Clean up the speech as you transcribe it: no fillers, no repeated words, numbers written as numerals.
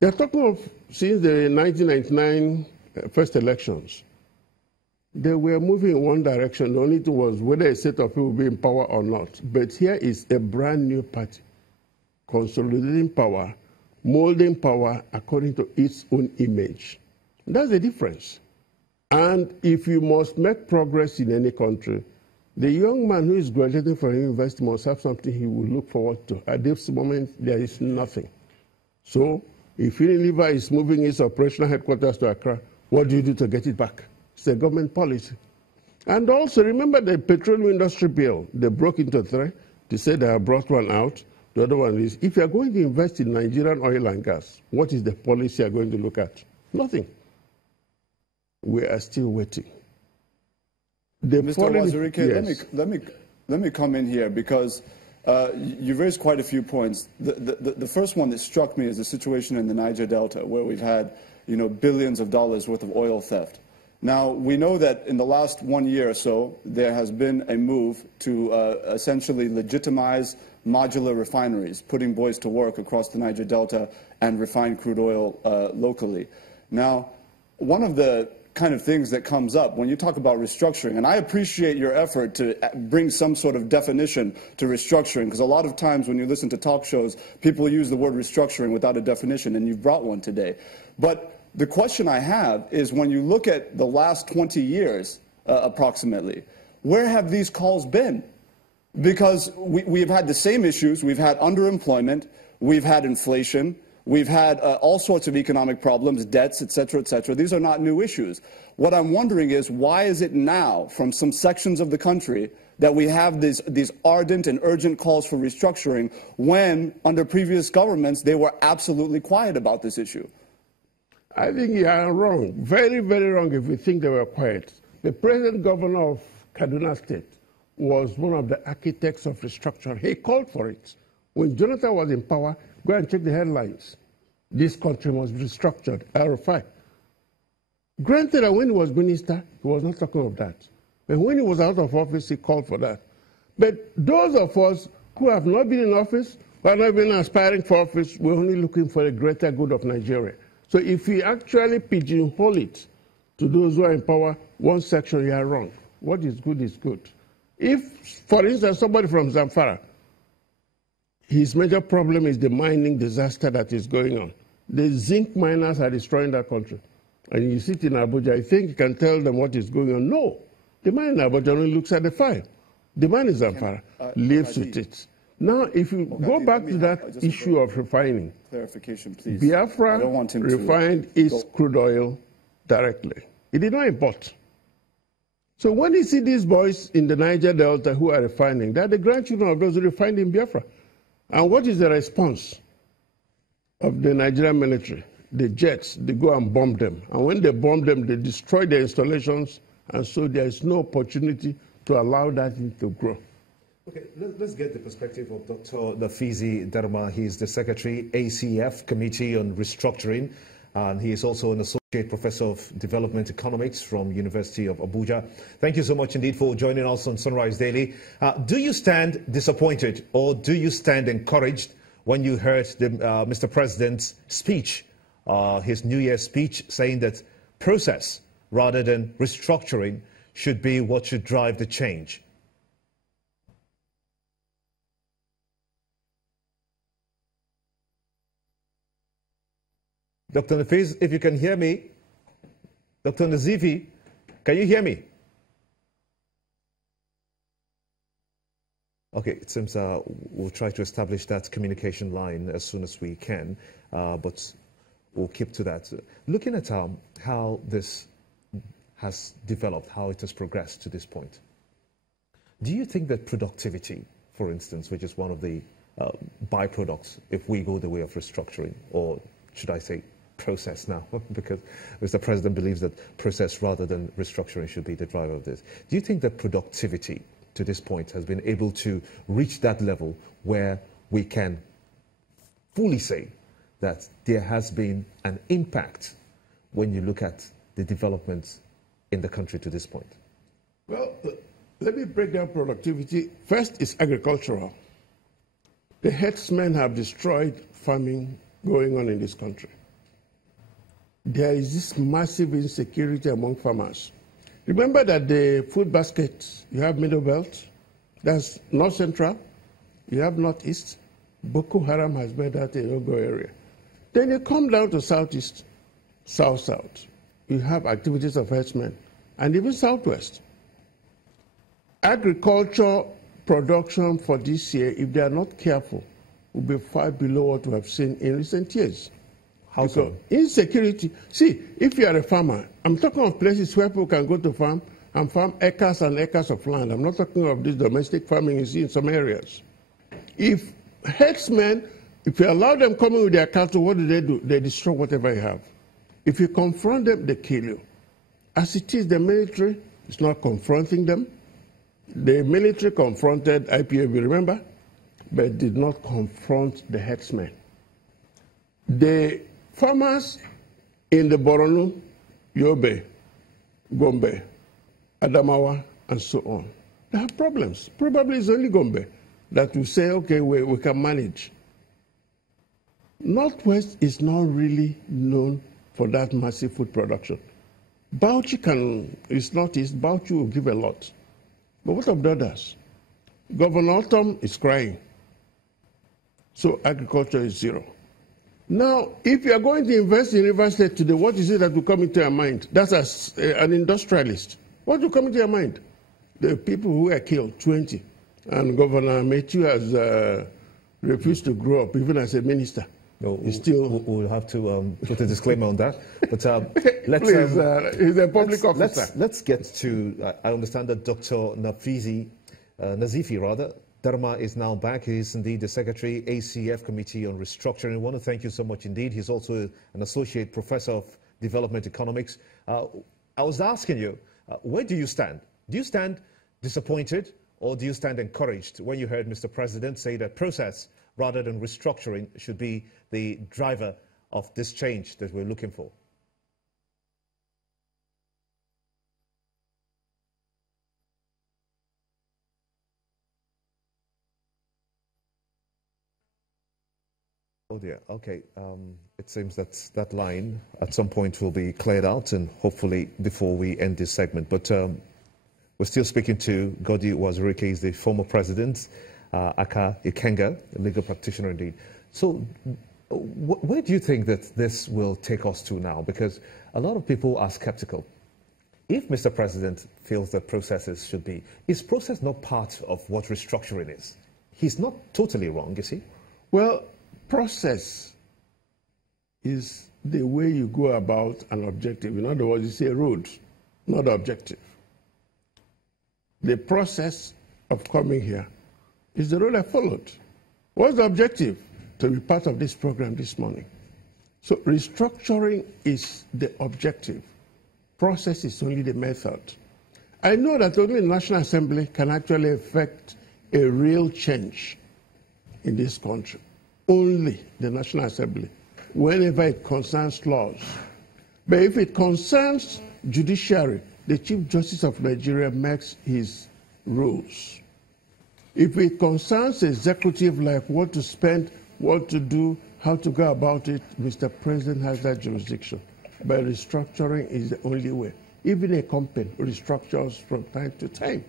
They're talking of since the 1999 first elections. They were moving in one direction. The only thing was whether a set of people will be in power or not. But here is a brand new party, consolidating power, molding power according to its own image. That's the difference. And if you must make progress in any country, the young man who is graduating from university must have something he will look forward to. At this moment, there is nothing. So if Unilever is moving its operational headquarters to Accra, what do you do to get it back? It's a government policy. And also, remember the petroleum industry bill. They broke into three. They said they have brought one out. The other one is, if you are going to invest in Nigerian oil and gas, what is the policy you are going to look at? Nothing. We are still waiting. Mr. Uwazurike, yes. let me come in here because you've raised quite a few points. The first one that struck me is the situation in the Niger Delta, where we've had billions of dollars worth of oil theft. Now, we know that in the last 1 year or so, there has been a move to essentially legitimize modular refineries, putting boys to work across the Niger Delta and refine crude oil locally. Now, one of the kind of things that comes up when you talk about restructuring, and I appreciate your effort to bring some sort of definition to restructuring, because a lot of times when you listen to talk shows, people use the word restructuring without a definition, and you've brought one today. But the question I have is, when you look at the last 20 years, approximately, where have these calls been? Because we've had the same issues. We've had underemployment. We've had inflation. We've had all sorts of economic problems, debts, et cetera, et cetera. These are not new issues. What I'm wondering is, why is it now, from some sections of the country, that we have these ardent and urgent calls for restructuring, when, under previous governments, they were absolutely quiet about this issue? I think you are wrong, very, very wrong if you think they were quiet. The present governor of Kaduna State was one of the architects of restructuring. He called for it. When Jonathan was in power, go and check the headlines. This country must be restructured, RFI. Granted that when he was minister, he was not talking of that. But when he was out of office, he called for that. But those of us who have not been in office, who have not been aspiring for office, we're only looking for the greater good of Nigeria. So if we actually pigeonhole it to those who are in power, one section, you are wrong. What is good is good. If, for instance, somebody from Zamfara, his major problem is the mining disaster that is going on. The zinc miners are destroying that country. And you sit in Abuja, I think you can tell them what is going on. No. The man in Abuja only looks at the fire. The man in Zamfara lives with it. Now, if you go back to that issue of refining, clarification, please. Biafra refined its crude oil directly. It did not import. So when you see these boys in the Niger Delta who are refining, they're the grandchildren of those who refined in Biafra. And what is the response of the Nigerian military? The jets, they go and bomb them. And when they bomb them, they destroy their installations. And so there is no opportunity to allow that to grow. Okay, let's get the perspective of Dr. Nafizi Darma. He is the Secretary, ACF Committee on Restructuring, and he is also an Associate Professor of Development Economics from University of Abuja. Thank you so much indeed for joining us on Sunrise Daily. Do you stand disappointed, or do you stand encouraged when you heard Mr. President's speech, his New Year's speech, saying that process rather than restructuring should be what should drive the change? Dr. Nafiz, if you can hear me. Dr. Nazifi, can you hear me? Okay, it seems we'll try to establish that communication line as soon as we can, but we'll keep to that. Looking at how this has developed, how it has progressed to this point, do you think that productivity, for instance, which is one of the byproducts if we go the way of restructuring, or should I say process now, because Mr. President believes that process rather than restructuring should be the driver of this. Do you think that productivity to this point has been able to reach that level where we can fully say that there has been an impact when you look at the developments in the country to this point? Well, let me break down productivity. First is agricultural. The herdsmen have destroyed farming going on in this country. there is this massive insecurity among farmers. Remember that the food basket, you have Middle Belt, that's North Central, you have Northeast. Boko Haram has made that a no-go area. Then you come down to Southeast, South-South. You have activities of herdsmen, and even Southwest. Agriculture production for this year, if they are not careful, will be far below what we have seen in recent years. How so? Insecurity. See, if you are a farmer, I'm talking of places where people can go to farm and farm acres and acres of land. I'm not talking of this domestic farming you see in some areas. If herdsmen, if you allow them coming with their cattle, what do? They destroy whatever you have. If you confront them, they kill you. As it is, the military is not confronting them. The military confronted IPOB, remember, but did not confront the herdsmen. The farmers in the Borno, Yobe, Gombe, Adamawa, and so on, they have problems. Probably it's only Gombe that will say, okay, we can manage. Northwest is not really known for that massive food production. Bauchi is Northeast, Bauchi will give a lot. But what of the others? Governor Tom is crying. So agriculture is zero. Now, if you are going to invest in River State today, what is it that will come into your mind? That's as an industrialist. What will come into your mind? The people who were killed, 20. And Governor Metu has refused to grow up, even as a minister. No, we'll have to put a disclaimer on that. But let's. Please, he's a public officer. Let's get to. I understand that Dr. Nazifi, Dharma is now back. He is indeed the Secretary, ACF Committee on Restructuring. I want to thank you so much indeed. He's also an Associate Professor of Development Economics. I was asking you, where do you stand? Do you stand disappointed or do you stand encouraged when you heard Mr. President say that process rather than restructuring should be the driver of this change that we're looking for? Oh dear, okay. It seems that that line at some point will be cleared out, and hopefully before we end this segment. But we're still speaking to Govt Uwazurike. He's the former president, Aka Ikenga, a legal practitioner indeed. So where do you think that this will take us to now? Because a lot of people are skeptical. If Mr. President feels that processes should be, is process not part of what restructuring is? He's not totally wrong, is he? Well, process is the way you go about an objective. In other words, it's a road, not objective. The process of coming here is the road I followed. What's the objective? To be part of this program this morning. So restructuring is the objective. Process is only the method. I know that only the National Assembly can actually effect a real change in this country. Only the National Assembly, whenever it concerns laws. But if it concerns judiciary, the Chief Justice of Nigeria makes his rules. If it concerns executive, like what to spend, what to do, how to go about it, Mr. President has that jurisdiction. But restructuring is the only way. Even a company restructures from time to time.